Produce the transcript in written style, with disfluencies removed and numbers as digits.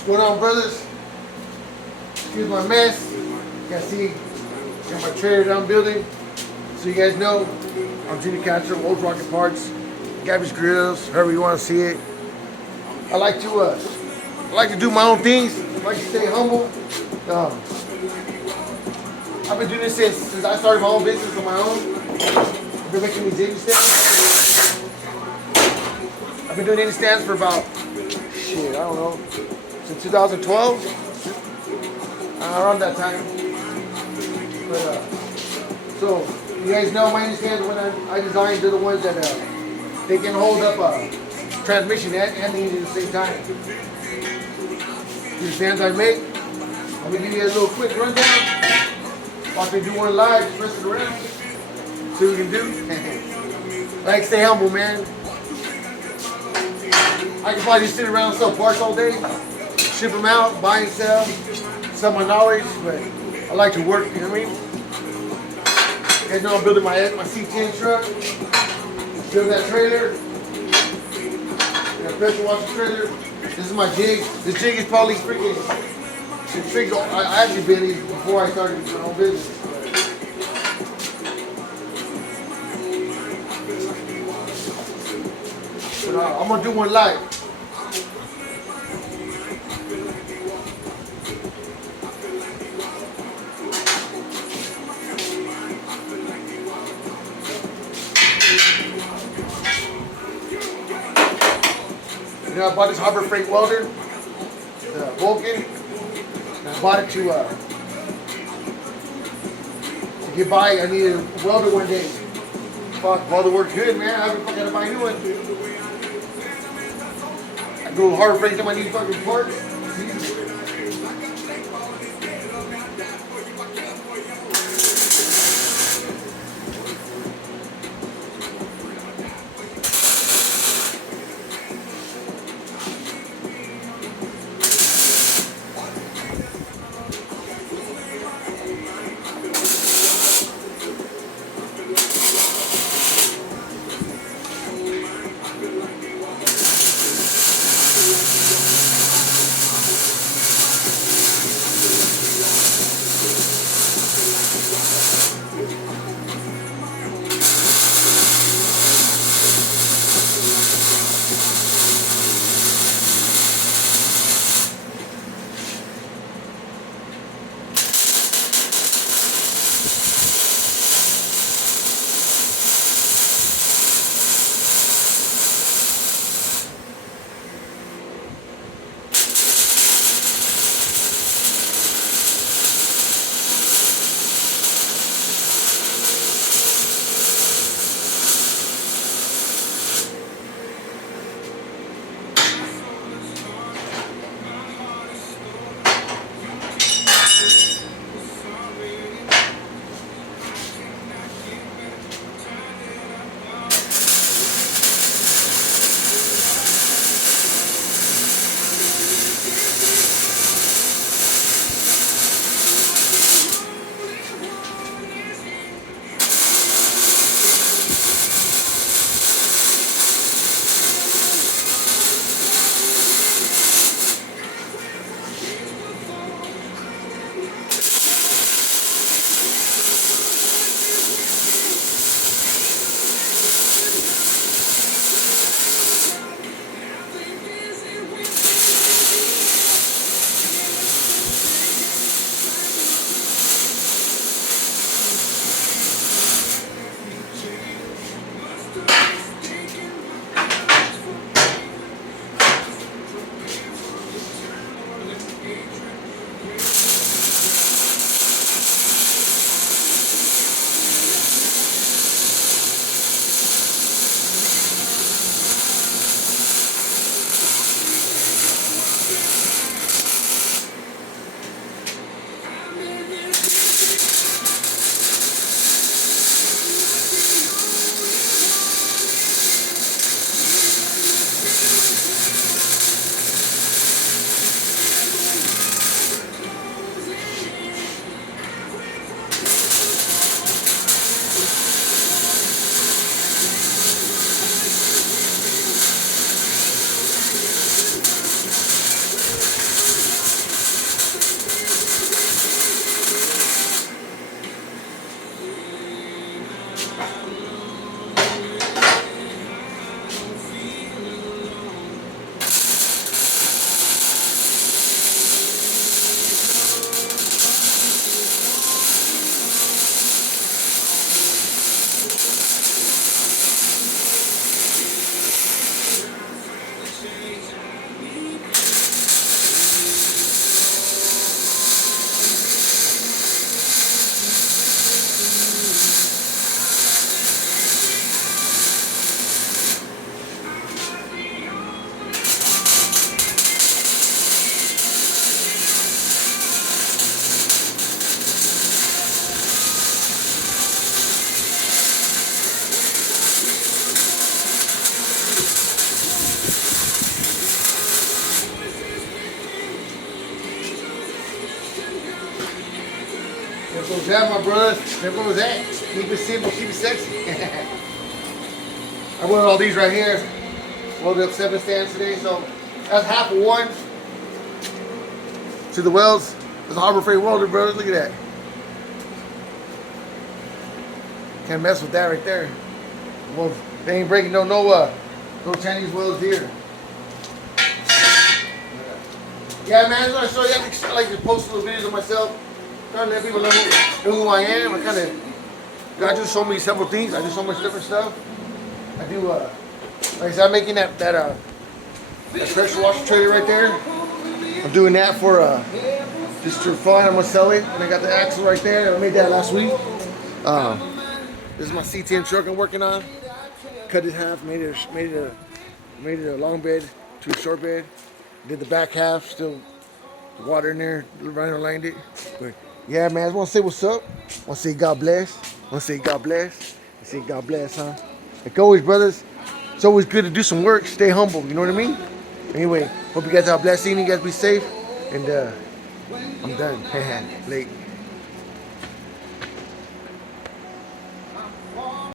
What's going on, brothers? Excuse my mess. You can see, got my trailer down building. So you guys know, I'm Junior Castro, Old Rocket Parts, Gabbys Grills, however you want to see it. I like to do my own things. I like to stay humble. I've been doing this since I started my own business on my own. I've been making these indie stands. I've been doing indie stands for about, I don't know, since 2012. Around that time. But, so, you guys know my indie stands when I designed, they're the ones that they can hold up a transmission and the engine at the same time. These stands I make, I'm going to give you a little quick rundown. If I can do one live, just press it around. See what we can do. Like, stay humble, man. I can probably just sit around and sell parts all day, ship them out, buy and sell my knowledge, but I like to work, you know what I mean? You guys know I'm building my C10 truck, building that trailer, pressure washer trailer. This is my jig. This jig is probably freaking, I actually built these before I started my own business. But I'm gonna do one live. You know, I bought this Harbor Freight welder, the Vulcan. And I bought it to get by. I needed a welder one day. Fuck, welder worked good, man. I gotta buy a new one. I go to Harbor Freight, I need fucking parts. goes that, my brother. There goes that. Keep it simple, keep it sexy. I welded all these right here. Welded up 7 stands today, so that's half of one. See the welds? It's a Harbor Freight welder, brothers. Look at that. Can't mess with that right there. Well, they ain't breaking no Chinese welds here. Yeah, man, I show you. I like to post little videos of myself, trying to let people know who I am. I God just showed me several things. I do so much different stuff. I do, like I said, I'm making that pressure washer trailer right there. I'm doing that for just for fun. I'm gonna sell it, and I got the axle right there. I made that last week. This is my C10 truck I'm working on. Cut it in half, made it a long bed to a short bed. Did the back half, still the water in there, right aligned it. But yeah, man, I just want to say what's up. I want to say God bless. I want to say God bless. I say God bless, huh? Like always, brothers, it's always good to do some work. Stay humble, you know what I mean? Anyway, hope you guys have a blessed evening. You guys be safe. And I'm done. Late.